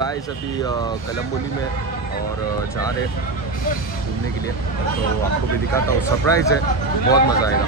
Guys अभी कलम्बोली में और जा रहे घूमने के लिए, तो आपको भी दिखाता हूँ। सरप्राइज़ है, बहुत मज़ा आएगा।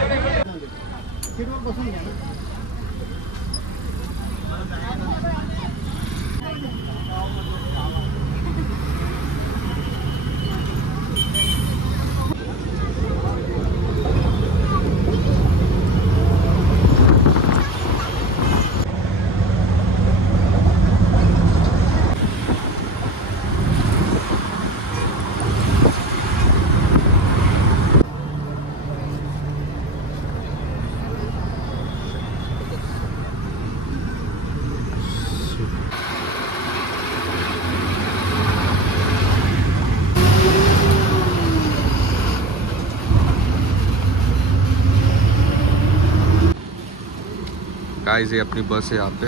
गाइस ये अपनी बस है यहाँ पे,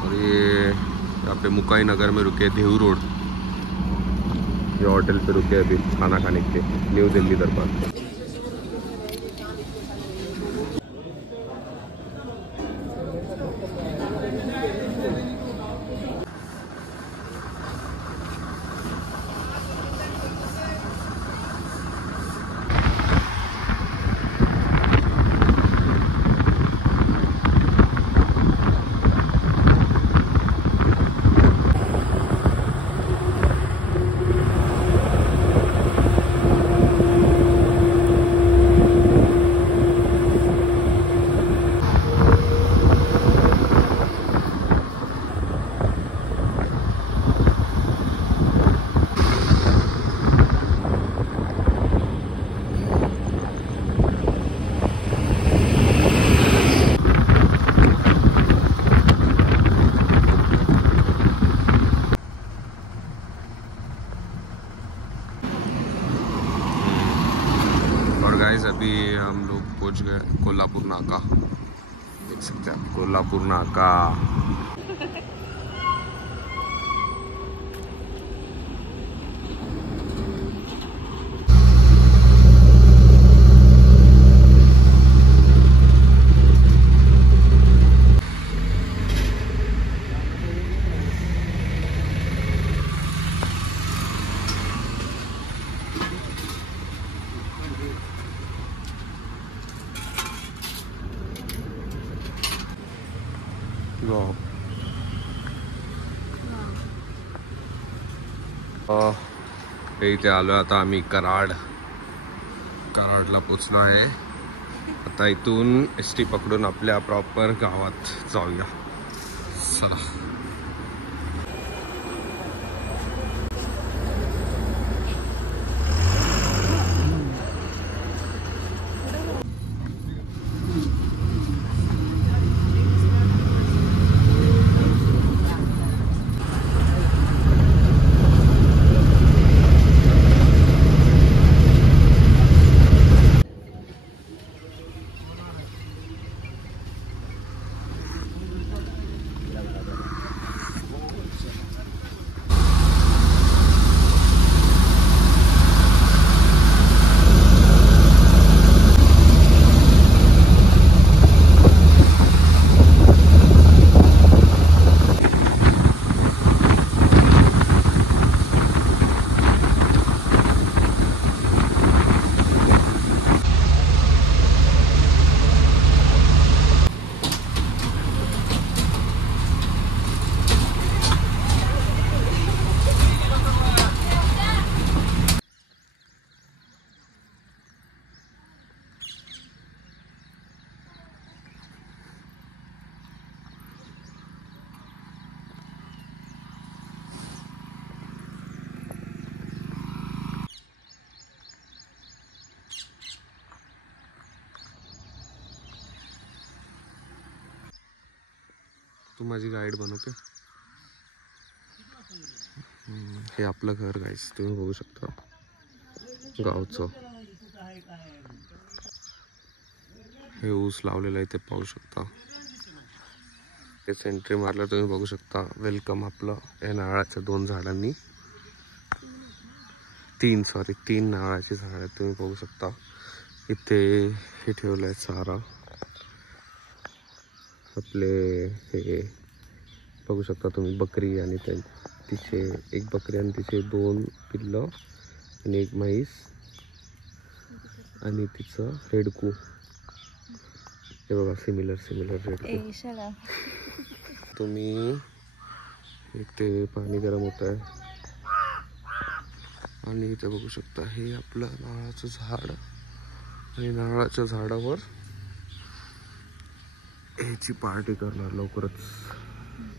और ये यहाँ पे मुकाई नगर में रुके, देहू रोड। ये होटल पे रुके अभी खाना खाने के, न्यू दिल्ली दरबार। गाइस अभी हम लोग पहुंच गए कोल्हापुर नाका, देख सकते हैं आप कोल्हापुर नाका। इथे आलो आता आम्ही कराडला पोचलो आहे। आता इथून एसटी पकडून आपल्या प्रॉपर गावात जाऊया, चला। तू माझी गाईड बनवते। हे आपलं घर गाईस, तुम्ही बघू शकता गावचं। हे ऊस लावलेलं आहे ते पाहू शकता। हे सेंट्री मारलं तुम्ही बघू शकता। वेलकम आपलं या नारळाच्या 2 झाडांनी, 3 नारळाची झाडं तुम्ही बघू शकता। इथे हे ठेवलंय चारा, आपले हे बघू शकता तुम्ही बकरी आणि तिचे एक बकरी आणि तिचे 2 पिल्लं आणि एक म्हैस आणि तिचं रेडकू. हे बघा सिमिलर रेडकू. तुम्ही इथे पाणी गरम होत आहे आणि इथे बघू शकता हे आपलं नारळाचं झाड आणि नारळाच्या झाडावर ह्याची पार्टी करणार लवकरच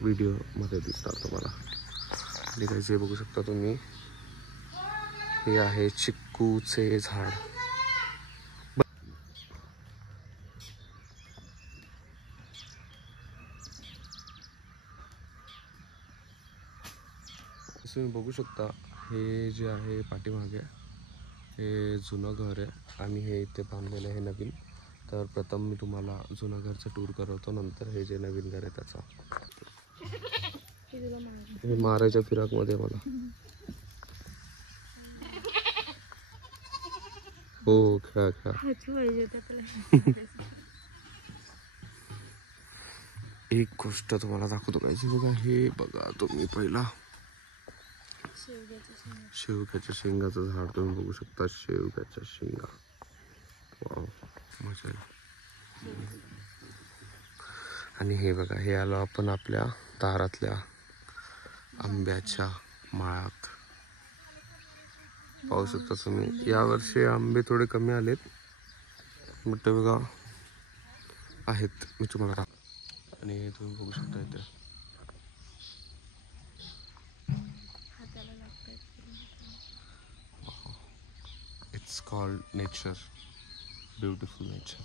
व्हिडिओ मध्ये दिसणार तुम्हाला. आणि त्याचे बघू शकता तुम्ही हे आहे चिक्कूचे झाड. तुम्ही बघू शकता हे जे आहे पाठीमागे हे जुनं घर आहे आणि हे इथे बांधलेलं आहे नवीन. तर प्रथम मी तुम्हाला जुनं घरचं टूर करवतो, नंतर हे जे नवीन घर आहे त्याचा. हे मारायच्या फिराकमध्ये मला. हो खेळा. एक गोष्ट तुम्हाला दाखवतो पाहिजे. बघा हे बघा तुम्ही पहिला शेवग्याच्या शेंगाचं झाड तुम्ही बघू शकता. शेवग्याच्या शेंगा वाव मजा आहे. आणि हे बघा हे आलो आपण आपल्या दारातल्या आंब्याच्या माळात. पाहू शकता तुम्ही यावर्षी आंबे थोडे कमी आलेत बट बघा आहेत. मी तुम्हाला आणि तुम्ही बघू शकता इथे it's called nature, beautiful nature.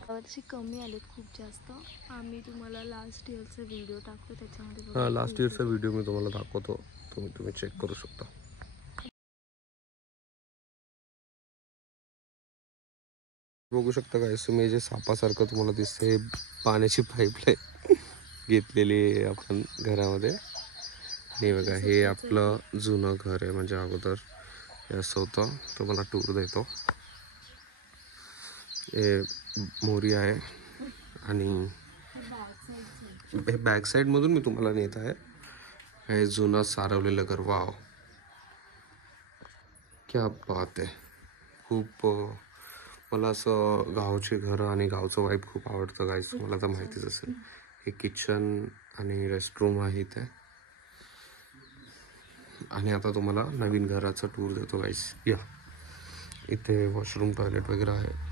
यावर्षी कमी आलेत खूप जास्त. आम्ही तुम्हाला लास्ट इयरचा व्हिडिओ टाकतो त्याच्यामध्ये. लास्ट इयरचा व्हिडिओ मी तुम्हाला दाखवतो, तुम्ही चेक करू शकता. बघू शकता काय तुम्ही जे सापासारखं तुम्हाला दिसतं हे पाण्याची पाईपलाईन घेतलेली आपण घरामध्ये. हे बघा हे आपलं जुनं घर आहे म्हणजे अगोदर हे असं होतं. तुम्हाला टूर देतो. हे मोरी आहे आणि हे बॅक साईड मधून मी तुम्हाला नेत आहे. हे जुनं सारवलेलं घर. वाव क्या बात आहे. खूप मला असं गावची घरं आणि गावचं वाईब खूप आवडतं गाईस. मला तर माहितीच असेल. हे किचन आणि रेस्टरूम आहे इथे. आणि आता तुम्हाला नवीन घराचा टूर देतो गाईस. या इथे वॉशरूम टॉयलेट वगैरे आहे.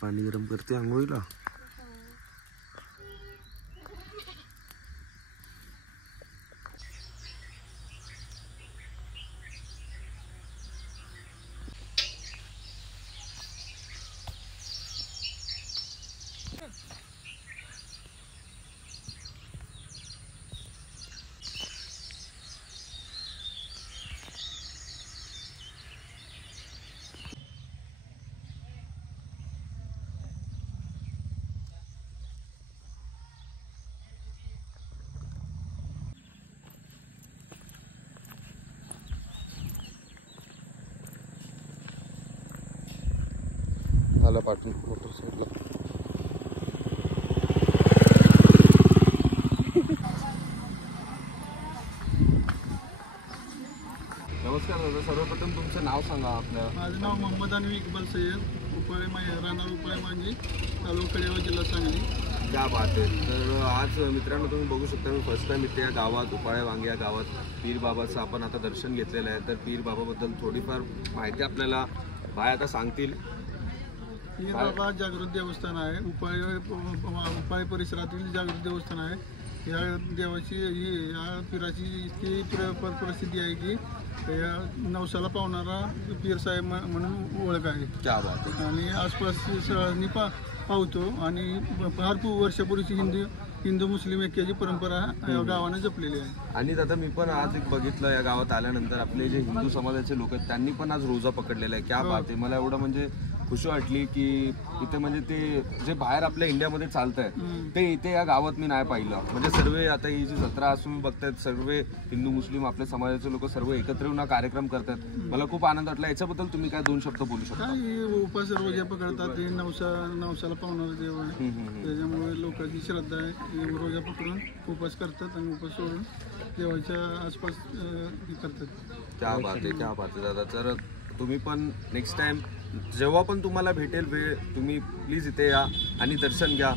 पाणी गरम करते आंघोळीला. आला पाठून मोटर साईडला. नमस्कार दादा, सर्वप्रथम तुमचं नाव सांगा. आपल्या माझं नाव मोहम्मद अनवी इक्बाल सय्यद, उपाळे राहणार उपाळे मांजी, तालुका कडेगाव, जिल्हा सांगली. क्या बात आहे. तर आज मित्रांनो तुम्ही बघू शकता मी फर्स्ट टाइम इथे या गावात उपाळे वांगी या गावात पीर बाबाचं आपण आता दर्शन घेतलेलं आहे. तर पीर बाबाबद्दल थोडीफार माहिती आपल्याला बाय आता सांगतील. पीर बाबा जागृत देवस्थान आहे. उपाळे परिसरातील जागृत देवस्थान आहे. या देवाची या पिराची इतकी प्रसिद्धी आहे की या नवसाला पावणारा पीर साहेब म्हणून ओळख आहे. क्या बात आहे. आणि आसपास सगळ्यांनी पावतो आणि फार वर्षापूर्वीची हिंदू मुस्लिम ऐक्याची परंपरा या गावाने जपलेली आहे. आणि दादा मी पण आज एक बघितलं या गावात आल्यानंतर आपले जे हिंदू समाजाचे लोक आहेत त्यांनी पण आज रोजा पकडलेला आहे. क्या बात आहे. मला एवढं म्हणजे खुशी वाटली की इथे म्हणजे ते जे बाहेर आपल्या इंडियामध्ये चालत आहे ते इथे या गावात मी नाही पाहिलं. म्हणजे सर्व आता ही जी जत्रा आज तुम्ही बघतायत सर्व हिंदू मुस्लिम आपल्या समाजाचे लोक सर्व एकत्र येऊन कार्यक्रम करतात. मला खूप आनंद वाटला. याच्याबद्दल तुम्ही काय 2 शब्द बोलू शकता? काही उपास रोजा पकडतात. हे नवसाला पावणारं देव आहे. त्याच्यामुळे लोकांची श्रद्धा आहे. रोजा पकडून उपास करतात आणि उपास सोडून देवाच्या आसपास हे करतात. क्या बात आहे. क्या बात आहे दादा. तर तुम्ही पण नेक्स्ट टाइम जेव्हा पण तुम्हाला भेटेल वेळ तुम्ही प्लीज इथे या आणि दर्शन घ्या.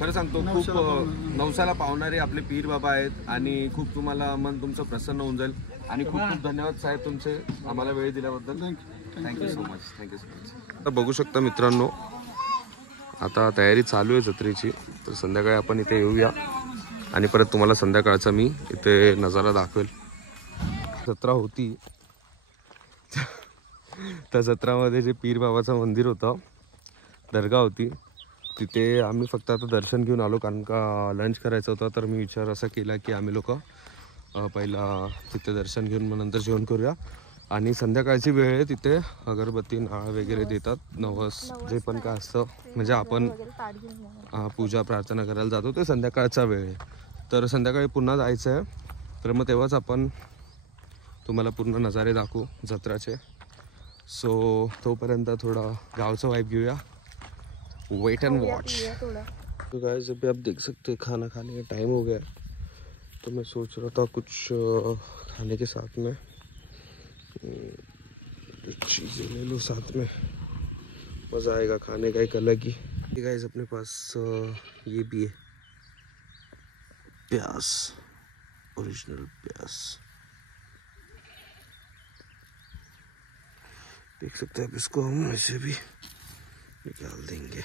खरं सांगतो खूप नवसाला पावणारे आपले पीर बाबा आहेत आणि खूप तुम्हाला मन तुमचं प्रसन्न होऊन जाईल. आणि खूप खूप धन्यवाद साहेब तुमचे आम्हाला वेळ दिल्याबद्दल. Thank you so much. Thank you so much. आता बघू शकता मित्रांनो आता तयारी चालू आहे जत्रेची. तर संध्याकाळी आपण इथे येऊया आणि परत तुम्हाला संध्याकाळचा मी इथे नजारा दाखवेल. जत्रा होती त्या जत्रामध्ये जे पीर बाबाचं मंदिर होतं दर्गा होती तिथे आम्ही फक्त आता दर्शन घेऊन आलो कारण का लंच करायचं होतं. तर मी विचार असा केला की आम्ही लोक पहिला तिथे दर्शन घेऊन मग नंतर जेवण करूया. आणि संध्याकाळची वेळ आहे तिथे अगरबत्ती नाळ वगैरे देतात. नवस जे पण काय असतं म्हणजे आपण पूजा प्रार्थना करायला जातो ते संध्याकाळचा वेळ आहे. तर संध्याकाळी पुन्हा जायचं आहे. तर मग तेव्हाच आपण तुम्हाला पूर्ण नजारे दाखवू जत्राचे. सो तोपर्यंत थोड़ा गाँव वाइब घेऊया. Wait and watch. तो गाइस अभी आप देख सकते हैं खाना खाने का टाइम हो गया. तो मैं सोच रहा था कुछ खाने के साथ में चीज़ें ले लो साथ में. मज़ा आएगा खाने का एक अलग ही. गाइस अपने पास ये भी है प्याज. ओरिजिनल प्याज देख सकते हैं. अब इसको हम ऐसे भी निकाल देंगे.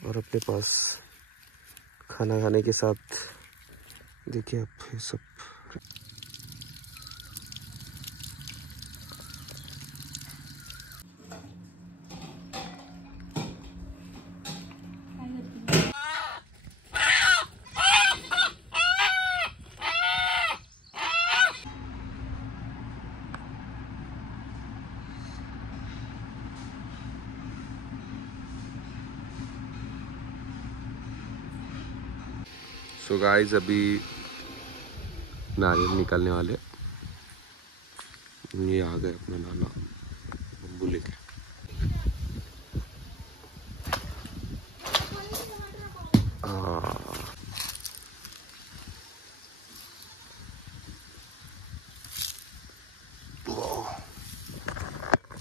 और अपने पास खाना खाने के साथ देखिए आप ये सब सो गाइस अभी नारियल निकालने वाले. ये आ गए अपना नाना बम्बू लेके.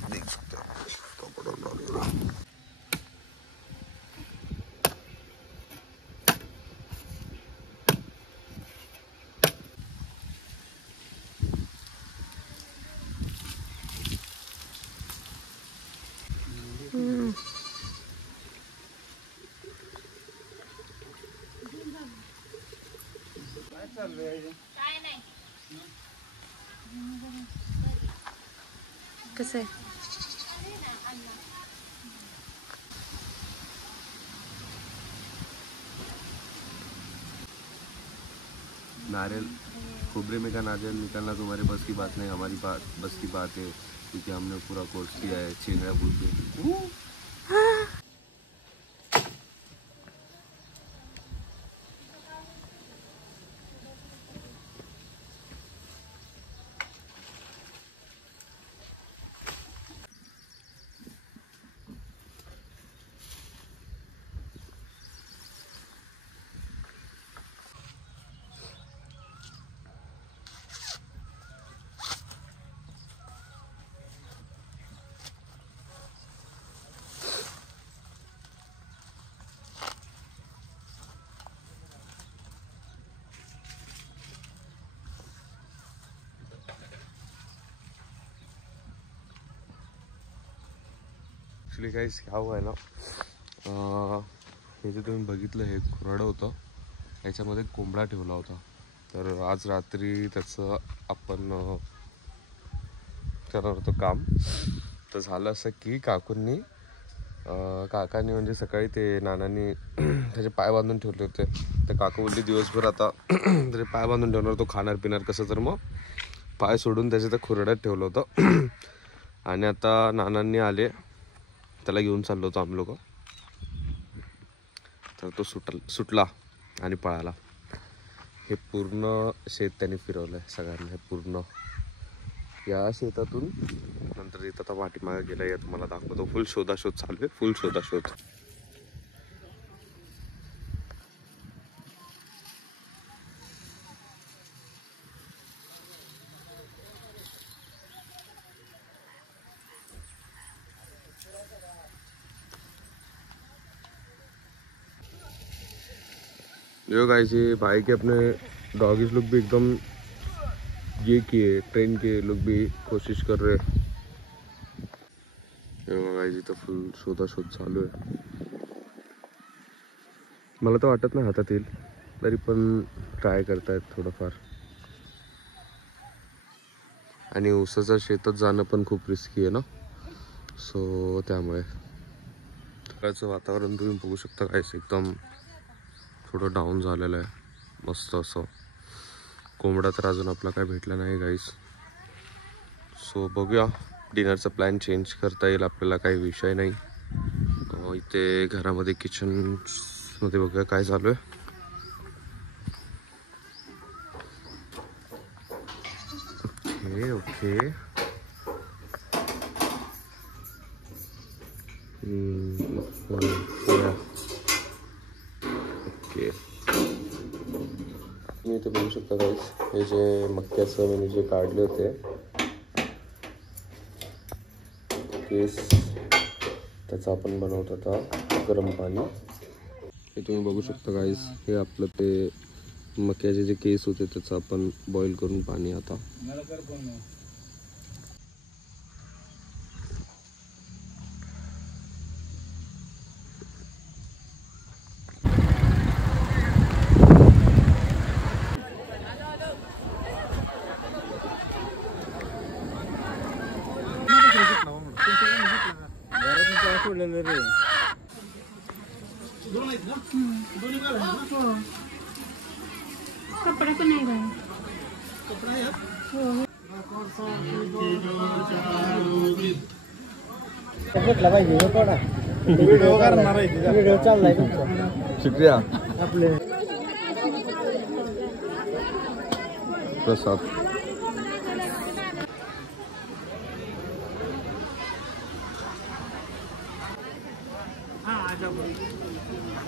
देख सकते हैं कपड़ा डालेगा. कसं आहे? नारियल खोबरे में का नारियल निकालना तुम्हारे बस की बात नहीं. हमारी बस की बात है क्योंकि हमने पूरा कोर्स किया है छेंगड़ापुर पे. ॲक्च्युली काहीच काय आहे ना, हे जे तुम्ही बघितलं हे खुराडं होतं, याच्यामध्ये कोंबडा ठेवला होता. तर आज रात्री त्याचं आपण करणार होतो काम. तर झालं असं की काकांनी म्हणजे सकाळी ते नानांनी त्याचे पाय बांधून ठेवले होते. तर काका बोलली दिवसभर आता त्याचे पाय बांधून ठेवणार, तो खाणार पिणार कसं, तर मग पाय सोडून त्याच्या त्या खुराड्यात ठेवलं होतं. आणि आता नानांनी आले, त्याला घेऊन चाललो होतो आम्ही लोक. तर तो सुटला आणि पळाला. हे पूर्ण शेत त्यांनी फिरवलं आहे सगळ्यांना. हे पूर्ण या शेतातून नंतर इथं आता पाठीमागे गेला आहे, तुम्हाला दाखवतो. फुल शोधाशोध चालू आहे, फुल शोधाशोध. जो गाइस ये भाई के अपने डॉगीज लोग भी एकदम ये किए, ट्रेन के लोग भी कोशिश कर रहे हैं. गाइस इथं फुल शोधाशोध चालू आहे. मला तर वाटत नाही हातात येईल, तरी पण ट्राय करतायत थोडंफार. आणि ऊसाच्या शेतात जाणं पण खूप रिस्की आहे ना, सो त्यामुळे. सकाळचं वातावरण तुम्ही बघू शकता गाइस, एकदम थोडं डाऊन झालेलं आहे. मस्त असं. कोंबडा तर अजून आपला काय भेटला नाही गाईस. सो बघूया, डिनरचा प्लॅन चेंज करता येईल आपल्याला, काही विषय नाही. इथे घरामध्ये किचनमध्ये बघूया काय चालू आहे. Okay okay. ओके, मी इथे बघू शकता गाईस, हे जे मक्याचं मी जे काढले होते केस, त्याचा आपण बनवत होता गरम पाणी. हे तुम्ही बघू शकता गाईस, हे आपलं ते मक्याचे जे केस होते त्याचं आपण बॉईल करून पाणी आता. कपडा पण नाही घाल. व्हिडिओ चाललाय तुमचा. शुक्रिया. आपले प्रसाद.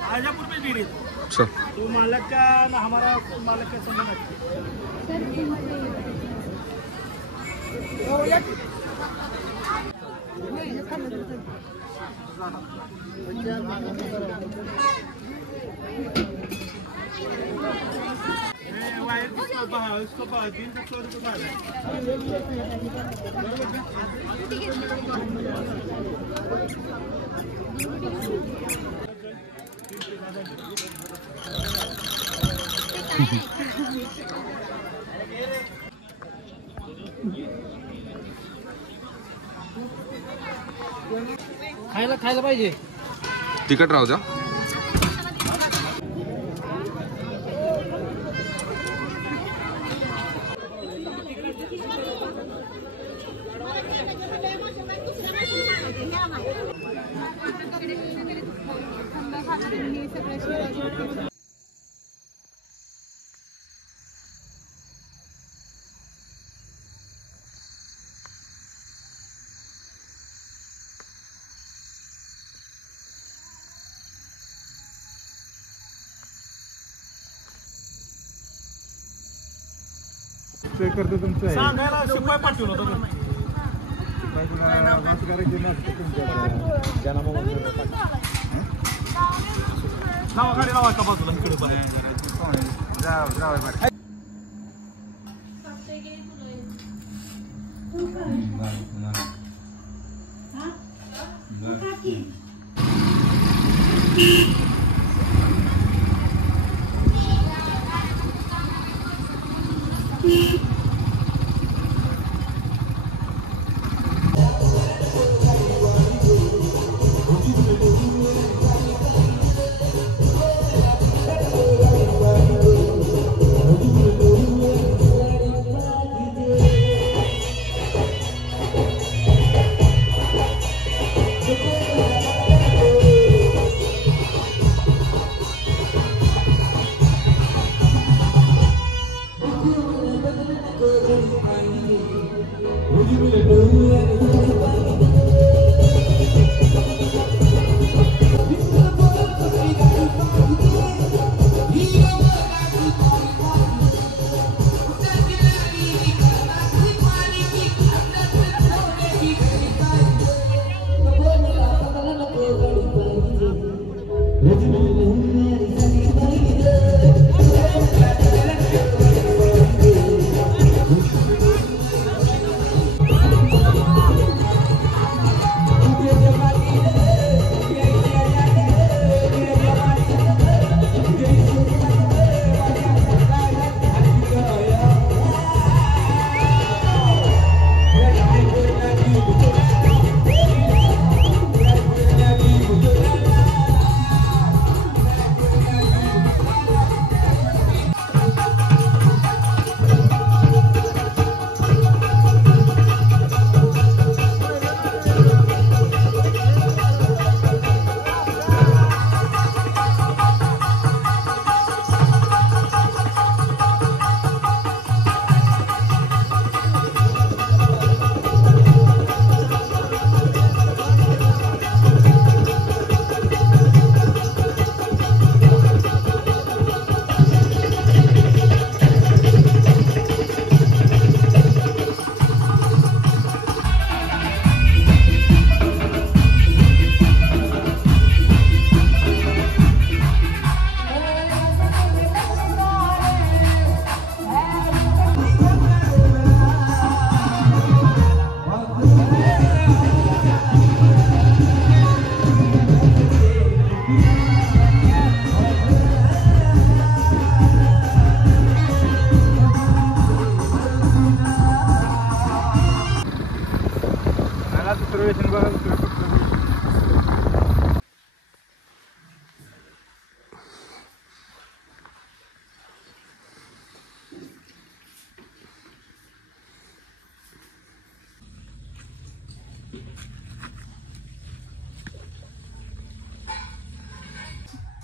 आजापुर में भी अच्छा, तो मालक का हमारा मालक का संबंध उसको 300 रुपये खायला पाहिजे. तिखट राहू द्या. चेक करतो तुमचं सांगायला शिपाई पाठवलं होतं. गाडी लावा का बाजूला इकडे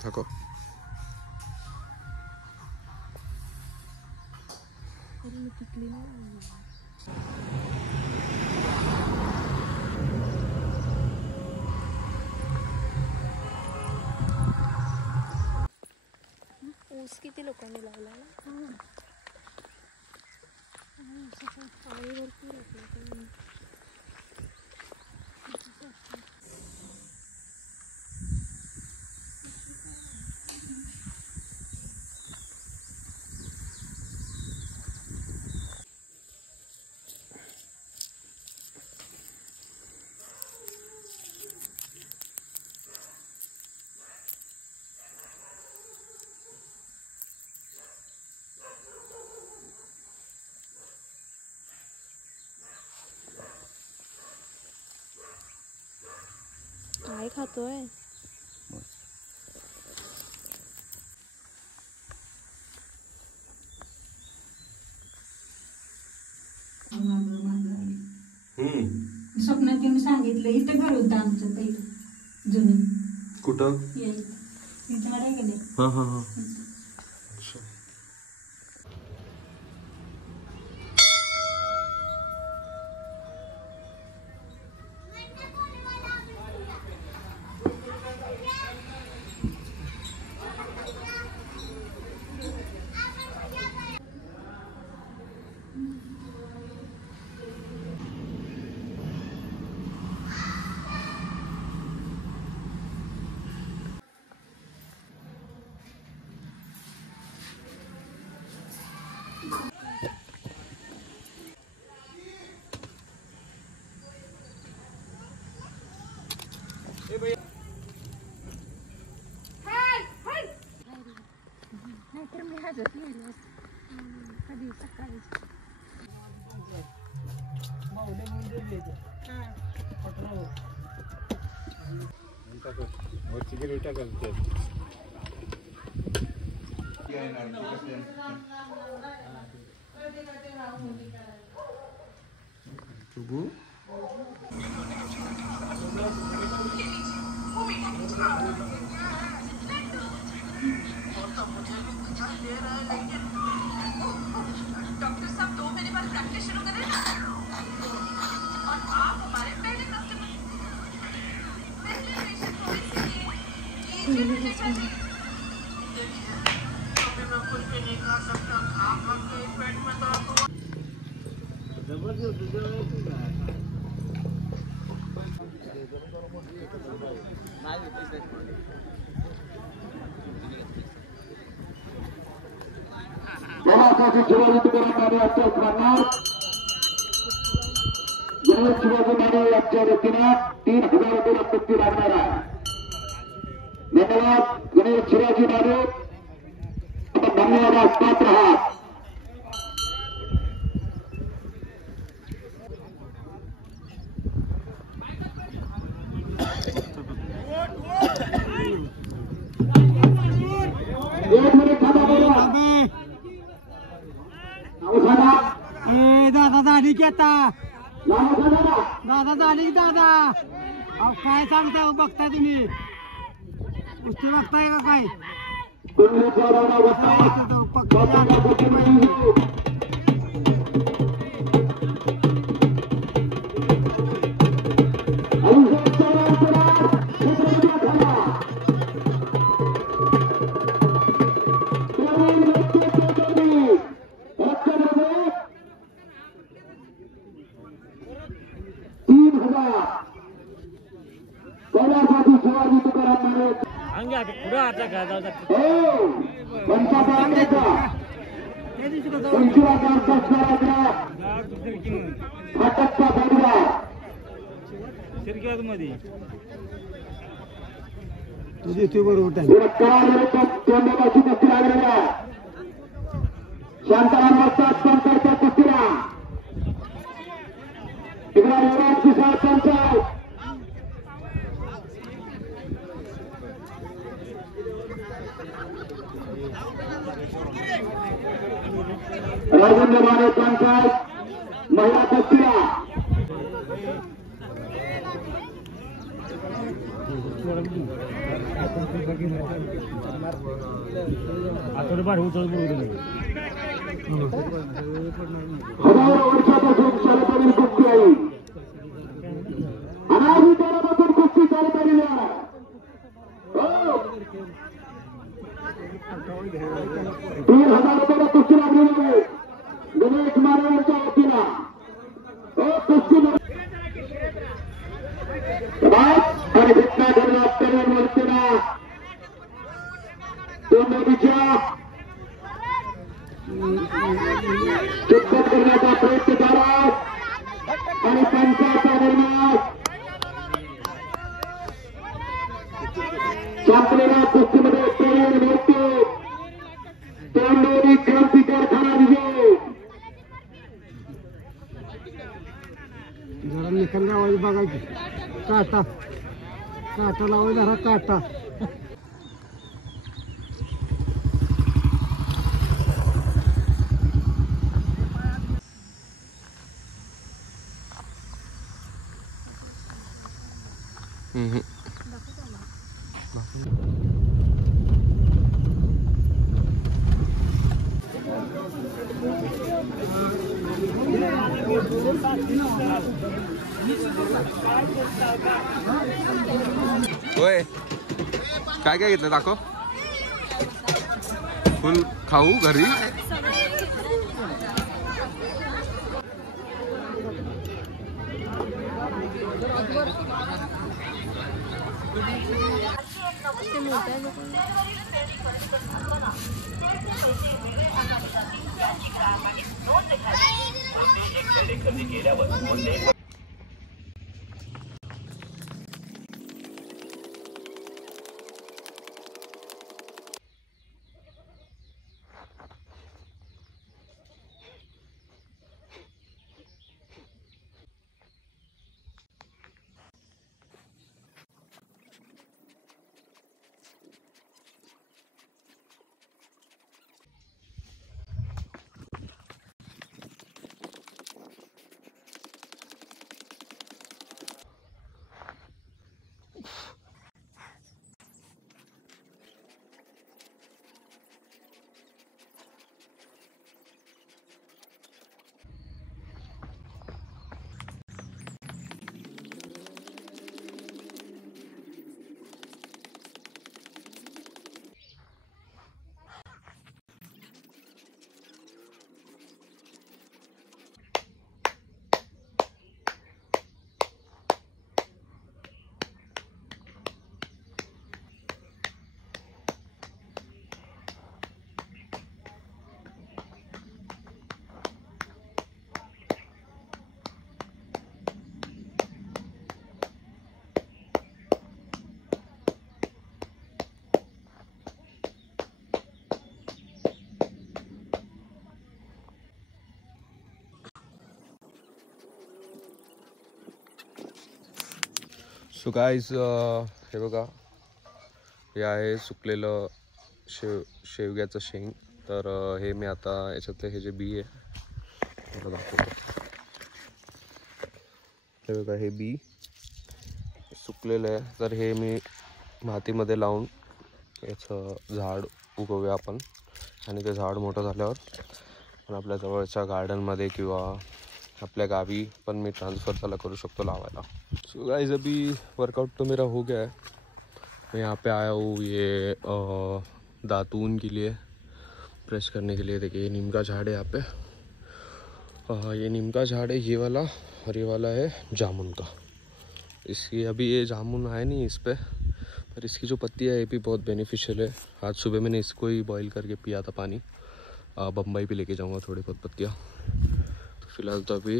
दाखव. ऊस किती लोकांनी लावला ना. पाणी भरपूर आहे. काय खातोय? स्वप्नात येऊन सांगितलं इथं घर होतं आमचं पहिलं जुनं. कुठं? इथं झाड आहे का नाही. हां हां हां. नाहीतर मी हजर लिहिलं कधी सकाळी. डॉक्टर साहब 2 महीने बाद प्रैक्टिस शुरू करें और आप हमारे पहले कस्टमर पहले पेशेंट को इसीलिए अभी मैं कुछ भी नहीं खा सकता. खा के पेट में दर्द हुआ. गणासाठी जिवाजित करण्यात आले असल्यास मानणार गणेश शिवाजी माने यांच्या वतीनं 3,000 रुपये रक्कम लागणार आहे. धन्यवाद गणेश शिवाजी माने. धन्यवाद पात्र आहात. एक मिनिट थांबा बोला. दादा झाली की आता. नाव सांगा. दादा झाली की दादा. अहो काय सांगता बघता तुम्ही कुस्ती बघताय का काय? शांताराम वस्ताद पंचायतच्या कुस्तीला तिकडे युवराज किसाळ पंचायत राजेंद्र माने पंचायत महिला कुस्तीला वर्षापासून चालत कुस्ती आहे. अनादी काळापासून कुस्ती चालत आलेली आहे. 3,000 रुपयाला कुस्ती लागलेली आहे. गणेश महाराजांच्या वतीला कुस्ती आणि घटना घडला तरुण वतीला दोन नदीच्या चित्तत करण्याचा प्रयत्न झाला आणि पंचाचा निर्णय संपलेल्या कुस्तीमध्ये तरुण व्यक्ती तोंडोरी क्रांती कारखाना विजय. जरा निकाल आवाज बघायची. काटा काटा लावा जरा काटा. होय काय काय घेतलं दाखव. फुल खाऊ घरी. सो गाईज हे बघा, हे आहे सुकलेलं शेवग्याचं शेंग. तर हे मी आता याच्यातले हे जे बी आहे मला दाखवतो. हे बघा, हे बी सुकलेलं आहे. तर हे मी मातीमध्ये लावून याचं झाड उगवूया आपण. आणि ते झाड मोठं झाल्यावर पण आपल्या जवळच्या गार्डनमध्ये किंवा अपने गावी पण मैं ट्रांसफ़र चला करूँ सकता लावाला. सो गाइस अभी वर्कआउट तो मेरा हो गया है. मैं यहाँ पे आया हूँ ये दातून के लिए प्रेस करने के लिए. देखिए ये नीम का झाड़ है यहाँ पे. ये नीम का झाड़ है ये वाला, और ये वाला है जामुन का. इसकी अभी ये जामुन आया नहीं इस पर, पर इसकी जो पत्तियाँ है ये भी बहुत बेनिफिशियल है. आज सुबह मैंने इसको ही बॉईल करके पिया था पानी. बम्बई भी लेके जाऊँगा थोड़ी बहुत पत्तियाँ. तो फिलहाल तो अभी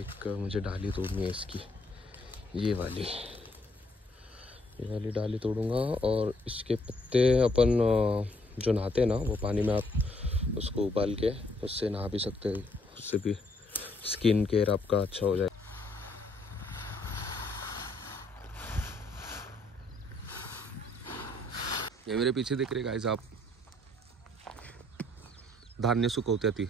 एक मुझे डाली तोड़नी है इसकी. ये वाली डाली तोड़ूंगा. और इसके पत्ते अपन जो नहाते हैं ना, वो पानी में आप उसको उबाल के उससे नहा भी सकते हैं. उससे भी स्किन केयर आपका अच्छा हो जाए. ये मेरे पीछे दिख रहे गाइस आप, धान्य सुकवते ती.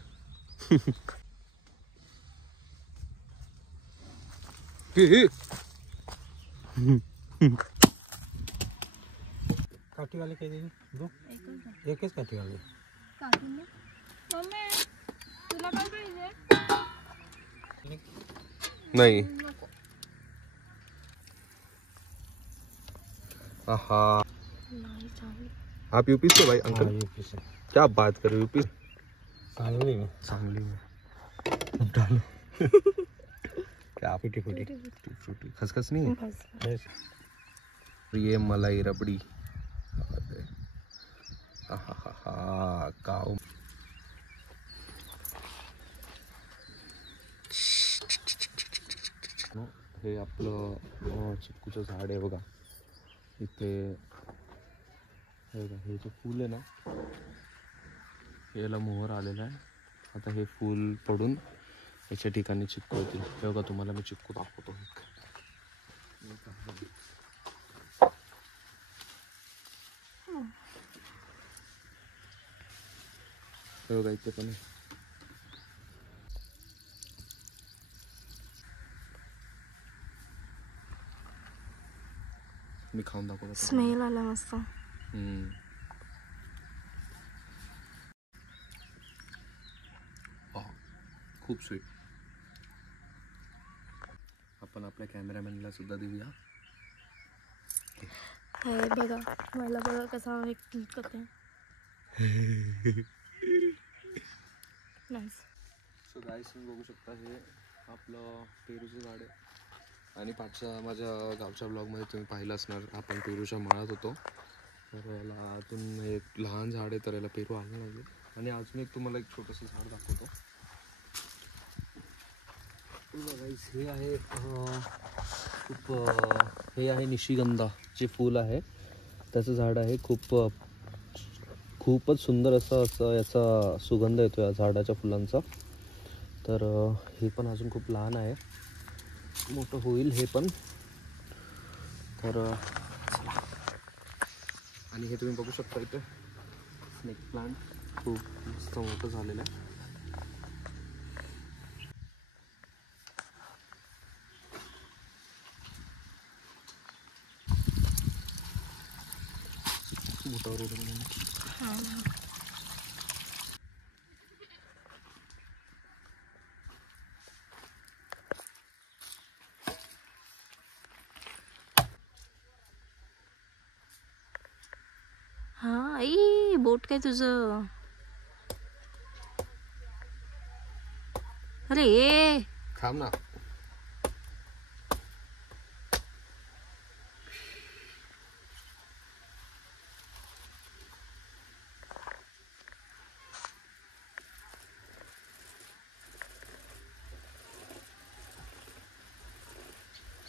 काठी वाले काही देऊ दो एकच काठी वाले मम्मी तुला काय पाहिजे? नहीं आहा नाही चांगली. आप यूपी से भाई हाँ अंकल? यूपी से क्या बात कर रहे हो, यूपी सांगली में सांगली में डालो क्या आप फूटी फूटी फ्रूटी खसखस नहीं है? बस बस ये मलाई रबड़ी आहा काव हे आपलं चिक्कूचं झाड आहे बघा इथे. हे बघा हे जे फूल आहे ना याला मोहर आलेला आहे. आता हे फूल पडून याच्या ठिकाणी चिक्कू होतील. हे बघा तुम्हाला मी चिक्कू दाखवतो. हे बघा इथे पण आहे. मी खाऊन दाखवतो. स्मेल आला मस्त. खूप स्वीट. आपण आपल्या कॅमेरामॅनला सुद्धा देऊया. हे बघा मला बघा कसा एक क्लिक करते. नाईस. सो गाईस तुम्ही बघू शकता हे आपलं पेरूचं झाड आहे. आणि पाठच्या माझ्या गावच्या ब्लॉगमध्ये तुम्ही पाहिलं असणार आपण पेरूच्या माळात होतो. तर याला आतून एक लहान झाड आहे तर याला पेरू आलं नाही. आणि अजून एक तुम्हाला एक छोटंसं झाड दाखवतो. गाईस हे आहे खूप हे आहे निशिगंधा जे फूल आहे त्याचं झाड आहे. खूपच सुंदर असं याचा सुगंध येतो या झाडाच्या फुलांचा. तर हे पण अजून खूप लहान आहे. मोठं होईल हे पण. तर आणि हे तुम्ही बघू शकता इथे स्नेक प्लांट खूप मस्त मोठं झालेलं आहे. मोठा रोड हा आई बोट काय तुझं? अरे थांब ना.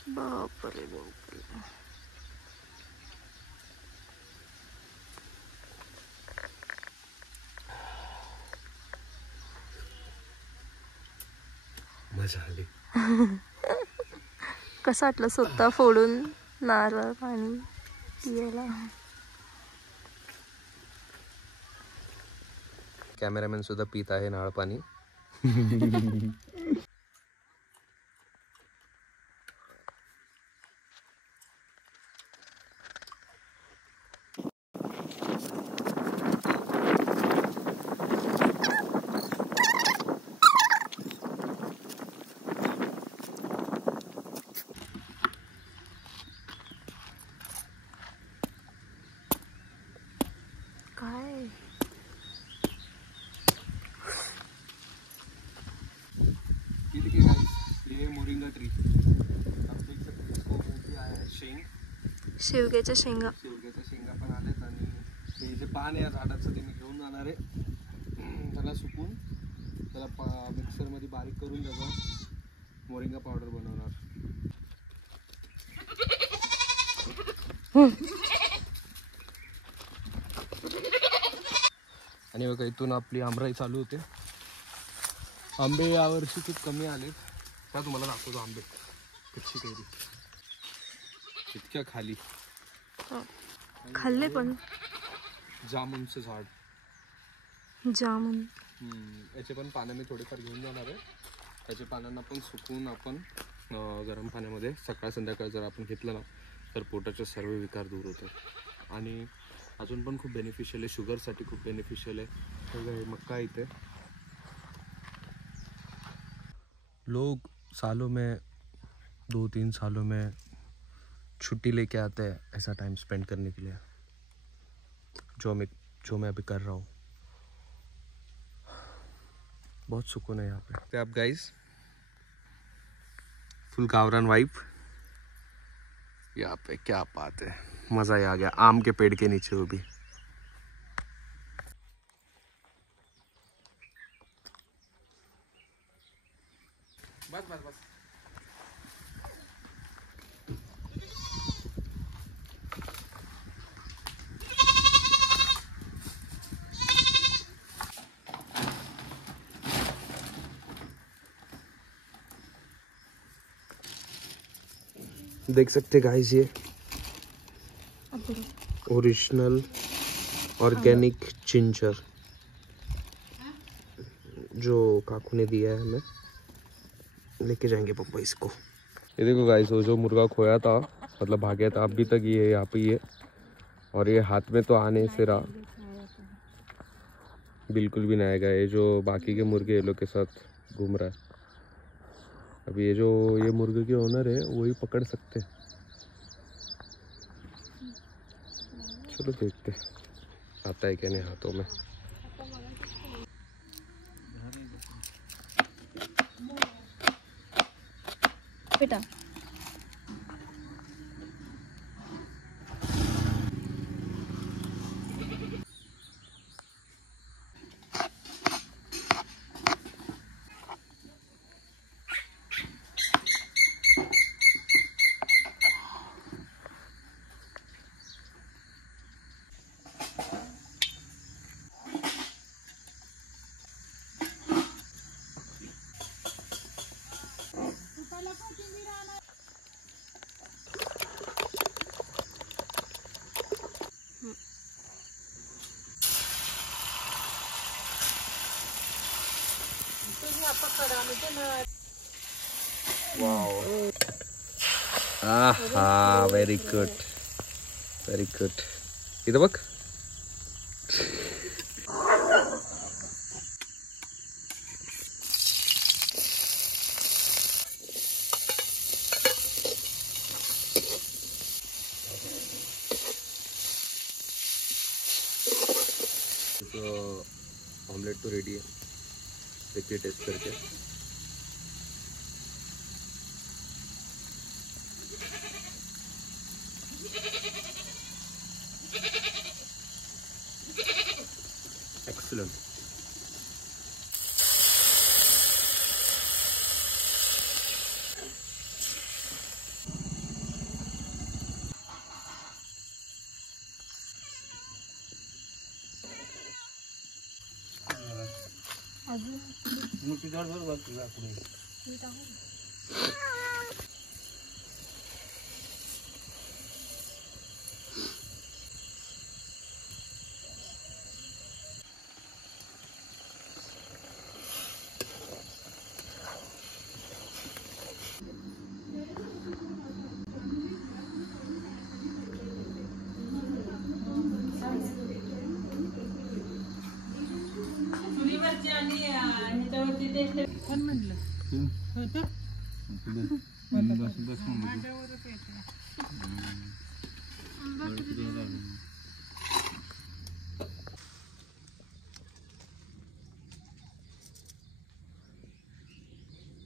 बापरे बापरे. मजा आली. कसं वाटलं स्वतः फोडून नारळ पाणी पियाला? कॅमेरामॅन सुद्धा पित आहे नारळ पाणी. काय ये मोरिंगा ट्री आप देख सकते हैं इसको मोठी आहे शेंग. शेवग्याच्या शेंगा. शेवग्याच्या शेंगा पण आल्यात. आणि हे जे पान आहे या झाडाचं ते मी घेऊन जाणार आहे. त्याला सुकून त्याला मिक्सरमध्ये बारीक करून त्याचा मोरिंगा पावडर बनवणार. आणि बघा इथून आपली आमराई चालू होते. आंबे यावर्षी खूप कमी आलेत. त्या तुम्हाला दाखवतो आंबे कच्ची कैरी इतक्या खाली. खाल्ले पण. जामुनचं झाड. जामुन. याचे पण पानं मी थोडेफार घेऊन जाणार आहे. त्याच्या पानांना पण सुकवून आपण गरम पाण्यामध्ये सकाळ संध्याकाळ जर आपण घेतलं ना तर पोटाचे सर्व विकार दूर होतात. आणि अजून पण खूप बेनिफिशियल आहे, शुगरसाठी खूप बेनिफिशियल आहे. हे मक्का इथे लोग सालों में 2-3 सालों में छुट्टी लेके आते हैं ऐसा टाइम स्पेंड करने के लिए, जो मैं अभी कर रहा हूँ. बहुत सुकून है यहाँ पे. आप गाइस फुल गावरान वाइब यहाँ पे, क्या बात है, मज़ा ही आ गया. आम के पेड़ के नीचे वो भी. बस बस बस. देख सकते गाइस ये ओरिजिनल ऑर्गेनिक जिंजर जो काकू ने दिया है हमें. लेके जाएंगे पापा इसको. ये देखो गाइस, वो जो मुर्गा खोया था, मतलब भाग था, अभी तक ये यहाँ पे ही है. और ये हाथ में तो आने से रहा, बिल्कुल भी नहीं आएगा. ये जो बाकी के मुर्गे ये लोग के साथ घूम रहा है. अभी ये मुर्गे के ओनर है वही पकड़ सकते. चलो देखते आता है क्या नहीं हाथों में. बेटा आहा, व्हेरी गुड, व्हेरी गुड. इथं बघ. ऑमलेट तो रेडी है, देखिए टेस्ट करके. एक्सीलेंट.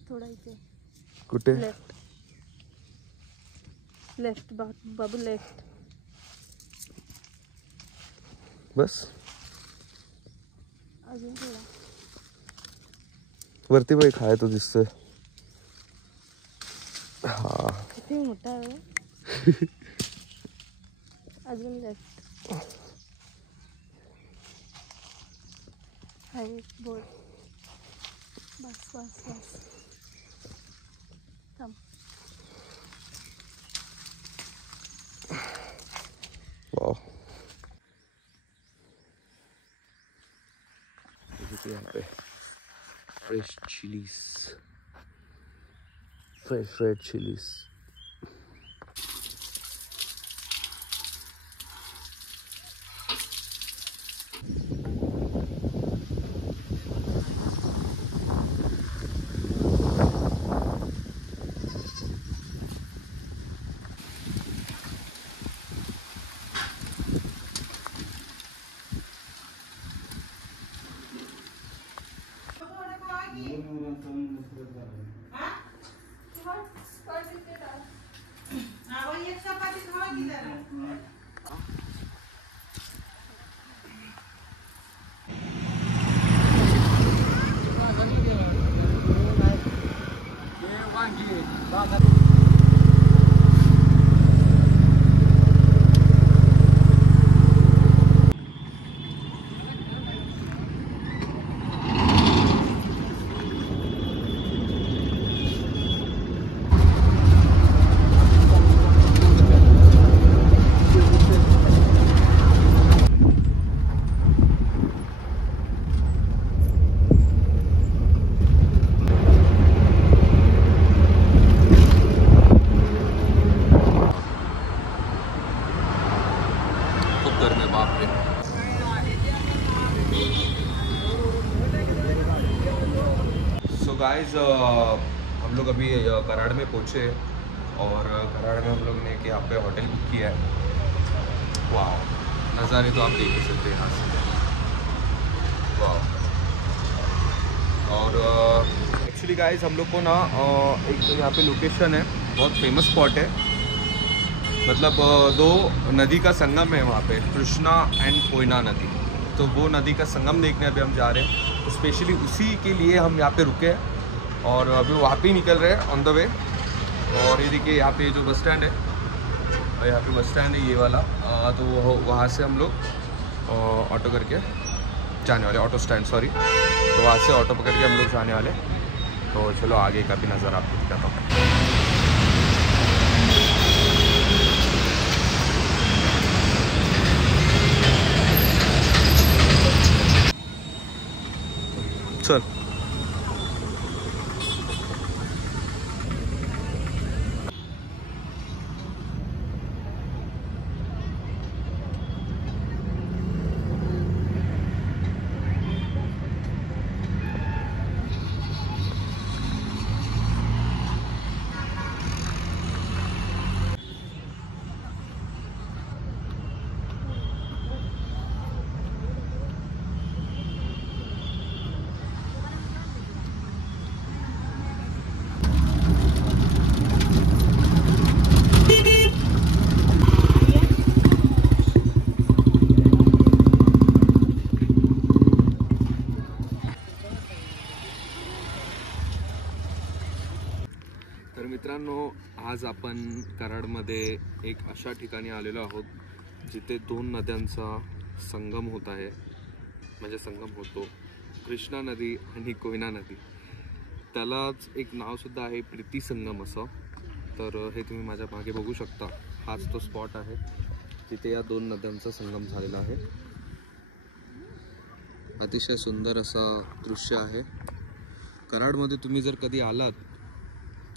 थोड़ा इथे कुठे? लेफ्ट लेफ्ट बाबू लेफ्ट. बस अजून थोडा वरती बाई खाय तो दिसतोय. हा किती मोठा आहे. अजून लेफ्ट आहे बोल. बस बस बस थांब. वाह. यहाँ पे fresh chillies, fresh red chillies. Guys हम लोग अभी कराड़ में पहुँचे और कराड़ में हम लोग ने यहाँ पे होटल बुक किया है। वाह, नज़ारे तो आप देख ही सकते हैं यहाँ से। वाह। और एक्चुअली गाइस हम लोग को ना एक तो यहाँ पे लोकेशन है, बहुत फेमस स्पॉट है, मतलब दो नदी का संगम है वहाँ पे, कृष्णा एंड कोयना नदी। तो वो नदी का संगम देखने अभी हम जा रहे हैं, तो स्पेशली उसी के लिए हम यहाँ पे रुके हैं और अभी वहाँ पे ही निकल रहे हैं ऑन द वे। और ये देखिए यहाँ पे जो बस स्टैंड है, यहाँ पे बस स्टैंड है ये वाला, तो वहाँ से हम लोग ऑटो करके जाने वाले, ऑटो स्टैंड सॉरी, तो वहाँ से ऑटो पकड़ के हम लोग जाने वाले। तो चलो आगे का भी नज़र आपको दिखाता हूँ। चल तर मित्रांनो, आज आपण कराडमध्ये एक अशा ठिकाणी आलेलो आहोत जिथे दोन नद्यांचा संगम होत आहे, म्हणजे संगम होतो, कृष्णा नदी आणि कोयना नदी। त्यालाच एक नावसुद्धा आहे प्रीती संगम असं। तर हे तुम्ही माझ्या मागे बघू शकता, हाच तो स्पॉट आहे जिथे या दोन नद्यांचा संगम झालेला आहे। अतिशय सुंदर असं दृश्य आहे। कराडमध्ये तुम्ही जर कधी आलात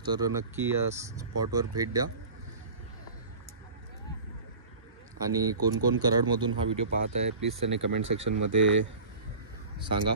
तर नक्की या स्पॉटवर भेट द्या। आणि कोण कोण कराडमधून हा व्हिडिओ पाहत आहे प्लीज त्याने कमेंट सेक्शनमध्ये सांगा।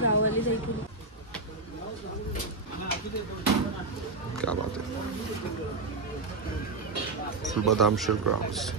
गावाला जायचं। क्या बात है, फुल बादाम शेर ग्राउंड्स।